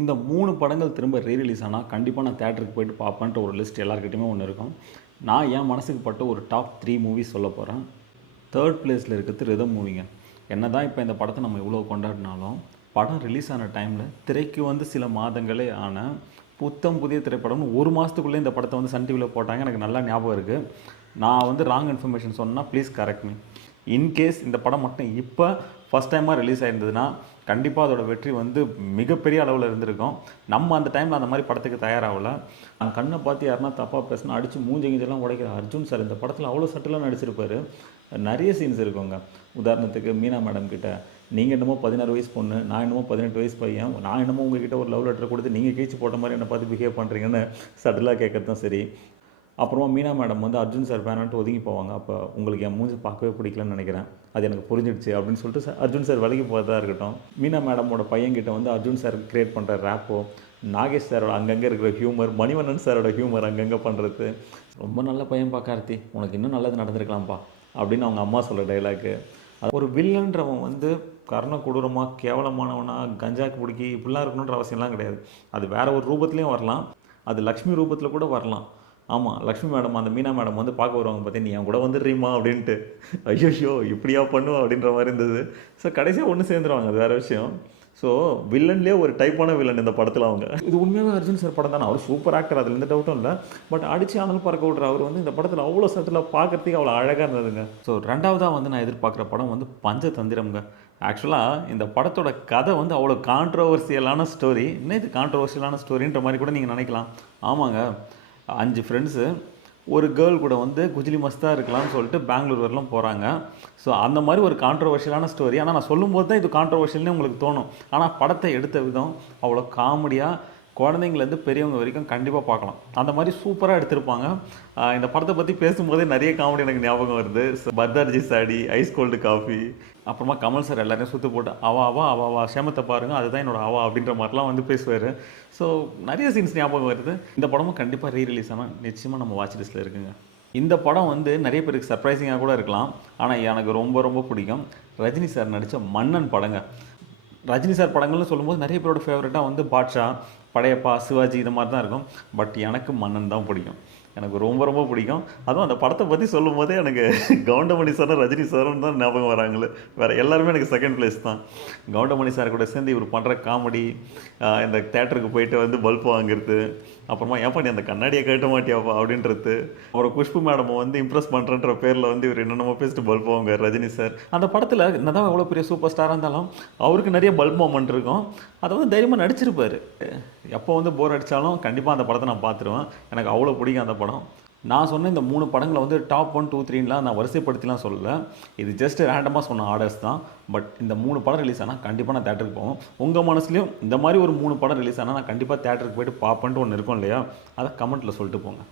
இந்த 3 படங்கள் திரும்ப ரிலீஸ் ஆனா, கண்டிப்பா நான் தியேட்டருக்கு போயிட்டு பார்ப்பேன்ட்டு ஒரு லிஸ்ட் எல்லார்கிட்டயுமே ஒண்ணு இருக்கும். நான் என் மனசுக்கு பட்ட ஒரு டாப் 3 மூவிஸ் சொல்லப் போறேன். 3rd பிளேஸ்ல இருக்கிறது ரிதம் மூவிங்க. என்னதான் இப்ப இந்த படத்தை நம்ம இவ்வளோ கொண்டாடினாலும், படம் ரிலீஸ் ஆன டைம்ல திரைக்கு வந்து சில மாதங்களே ஆன புத்தம் புதிய திரைப்படம்னு 1 மாசத்துக்குள்ளே இந்த படத்தை வந்து சன் டிவில போட்டாங்க. எனக்கு நல்லா ஞாபகம் இருக்கு. நான் வந்து ராங் இன்ஃபர்மேஷன் சொன்னா ப்ளீஸ் கரெக்ட் மீ. இன்கேஸ் இந்த படம் மட்டும் இப்போ ஃபஸ்ட் டைமாக ரிலீஸ் ஆயிருந்ததுன்னா கண்டிப்பாக அதோட வெற்றி வந்து மிகப்பெரிய அளவில் இருந்திருக்கும். நம்ம அந்த டைமில் அந்த மாதிரி படத்துக்கு தயாராகல. அந்த கண்ணை பார்த்து யாருன்னா தப்பாக பேசினா அடித்து மூஞ்சி கிஞ்செல்லாம் உடைக்கிற அர்ஜுன் சார் இந்த படத்தில் அவ்வளோ சட்டலாக நடிச்சிருப்பாரு. நிறைய சீன்ஸ் இருக்குங்க. உதாரணத்துக்கு மீனா மேடம் கிட்ட, நீங்கள் என்னமோ 16 வயசு பொண்ணு, நான் என்னமோ 18 வயசு பையன், நான் என்னமோ உங்ககிட்ட ஒரு லவ் லெட்டர் கொடுத்து நீங்கள் கீழ்ச்சி போட்ட மாதிரி என்னை பார்த்து பிஹேவ் பண்ணுறீங்கன்னு சட்டலாக கேட்கறதும் சரி. அப்புறமா மீனா மேடம் வந்து அர்ஜுன் சார் வேணான்ட்டு ஒதுங்கி போவாங்க. அப்போ உங்களுக்கு என் மூஞ்சி பார்க்கவே பிடிக்கலன்னு நினைக்கிறேன், அது எனக்கு புரிஞ்சிடுச்சு அப்படின்னு சொல்லிட்டு அர்ஜுன் சார் விலகி போகிறதா இருக்கட்டும். மீனா மேடமோட பையன்கிட்ட வந்து அர்ஜுன் சார் கிரியேட் பண்ணுற ரேப்போ, நாகேஷ் சாரோட அங்கங்கே இருக்கிற ஹியூமர், மணிவண்ணன் சாரோட ஹியூமர் அங்கங்கே பண்ணுறது, ரொம்ப நல்ல பையன்பா கார்த்தி, உனக்கு இன்னும் நல்லது நடந்திருக்கலாம்ப்பா அப்படின்னு அவங்க அம்மா சொல்கிற டைலாக்கு. ஒரு வில்லன்றவன் வந்து கர்ண கொடூரமாக கேவலமானவனாக கஞ்சாக்கு பிடிக்கி இப்படிலாம் இருக்கணுன்ற அவசியம்லாம் கிடையாது. அது வேற ஒரு ரூபத்துலேயும் வரலாம், அது லக்ஷ்மி ரூபத்தில் கூட வரலாம். ஆமாம், லக்ஷ்மி மேடம் அந்த மீனா மேடம் வந்து பார்க்க வருவாங்க, பார்த்தேன் நீ என் கூட வந்துடுறீமா அப்படின்ட்டு. ஐயோ இப்படியா பண்ணுவா அப்படின்ற மாதிரி இருந்தது. ஸோ கடைசியாக ஒன்று சேர்ந்துருவாங்க, அது வேறு விஷயம். ஸோ வில்லன்லேயே ஒரு டைப்பான வில்லன் இந்த படத்தில் அவங்க. இது உண்மையாகவே அர்ஜுன் சார் படம் தானே, அவர் சூப்பர் ஆக்டர், அதில் எந்த டவுட்டும் இல்லை. பட் அடிச்சு ஆனாலும் பறக்க விட்ற அவர் வந்து இந்த படத்தில் அவ்வளோ சட்டில் பார்க்கறதுக்கு அவ்வளோ அழகாக இருந்ததுங்க. ஸோ ரெண்டாவதாக வந்து நான் எதிர்பார்க்குற படம் வந்து பஞ்சதந்திரம்ங்க. ஆக்சுவலாக இந்த படத்தோட கதை வந்து அவ்வளோ கான்ட்ரவர்சியலான ஸ்டோரி. என்ன இது கான்ட்ரவர்சியலான ஸ்டோரின்ற மாதிரி கூட நீங்கள் நினைக்கலாம். ஆமாங்க, 5 ஃப்ரெண்ட்ஸு ஒரு கேர்ள் கூட வந்து குஜிலி மஸ்தாக இருக்கலாம்னு சொல்லிட்டு பெங்களூர் வரலாம் போகிறாங்க. ஸோ அந்த மாதிரி ஒரு கான்ட்ரவர்ஷியலான ஸ்டோரி. ஆனால் நான் சொல்லும்போது தான் இது கான்ட்ரவர்ஷியல்னு உங்களுக்கு தோணும். ஆனால் படத்தை எடுத்த விதம் அவ்வளோ காமெடியாக, குழந்தைங்கலேருந்து பெரியவங்க வரைக்கும் கண்டிப்பாக பார்க்கலாம். அந்த மாதிரி சூப்பராக எடுத்திருப்பாங்க. இந்த படத்தை பற்றி பேசும்போதே நிறைய காமெடி எனக்கு ஞாபகம் வருது. பர்தார்ஜி சாடி, ஐஸ் கோல்டு காஃபி, அப்புறமா கமல் சார் எல்லாரையும் சுற்று போட்டு அவா சேமத்தை பாருங்கள், அதுதான் என்னோட அவா அப்படின்ற மாதிரிலாம் வந்து பேசுவார். ஸோ நிறைய சீன்ஸ் ஞாபகம் வருது. இந்த படமும் கண்டிப்பாக ரீரிலீஸ் ஆனால் நிச்சயமாக நம்ம வாட்ச் லிஸ்ட்டில் இருக்குங்க. இந்த படம் வந்து நிறைய பேருக்கு சர்ப்ரைசிங்காக கூட இருக்கலாம். ஆனால் எனக்கு ரொம்ப ரொம்ப பிடிக்கும். ரஜினி சார் நடித்த மன்னன் படங்க. ரஜினி சார் படங்கள்னு சொல்லும்போது நிறைய பேரோட ஃபேவரட்டாக வந்து பாட்ஷா, படையப்பா, சிவாஜி இது மாதிரி தான் இருக்கும். பட் எனக்கு மன்னன் தான் பிடிக்கும். எனக்கு ரொம்ப ரொம்ப பிடிக்கும். அதுவும் அந்த படத்தை பற்றி சொல்லும் போதே எனக்கு கவுண்டமணி சாரும் ரஜினி சாரும் தான் ஞாபகம் வராங்களே. வேறு எல்லாருமே எனக்கு செகண்ட் பிளேஸ் தான். கவுண்டமணி சார் கூட சேர்ந்து இவர் பண்ணுற காமெடி, இந்த தேட்டருக்கு போயிட்டு வந்து பல்ப் வாங்குறது, அப்புறமா ஏன்ப்பா நீ அந்த கண்ணாடியை கட்ட மாட்டியாப்பா அப்படின்றது, அப்புறம் குஷ்பு மேடம் வந்து இம்ப்ரெஸ் பண்ணுறன்ற பேரில் வந்து இவர் என்னென்னமோ பேசிட்டு பல்ப் வாங்க ரஜினி சார். அந்த படத்தில் என்னதான் எவ்வளோ பெரிய சூப்பர் ஸ்டாராக இருந்தாலும் அவருக்கு நிறைய பல்ப் மொமெண்ட் இருக்கும். அதை வந்து தைரியமாக நடிச்சிருப்பார். எப்போ வந்து போர் அடித்தாலும் கண்டிப்பாக அந்த படத்தை நான் பார்த்துருவேன். எனக்கு அவ்வளோ பிடிக்கும் அந்த படம். நான் சொன்ன இந்த 3 படங்களை வந்து டாப் 1, 2, 3லாம் நான் வரிசைப்படுத்திலாம் சொல்லலை. இது ஜஸ்ட் ரேண்டமாக சொன்ன ஆர்டர்ஸ் தான். பட் இந்த 3 படம் ரிலீஸ் ஆனால் கண்டிப்பாக நான் தேட்டருக்கு போவேன். உங்கள் மனசுலையும் இந்த மாதிரி ஒரு 3 படம் ரிலீஸ் ஆனால் நான் கண்டிப்பாக தேட்டருக்கு போய்ட்டு பார்ப்பேன்ட்டு ஒன்று இருக்கும் இல்லையா, அதை கமெண்ட்டில் சொல்லிட்டு போங்க.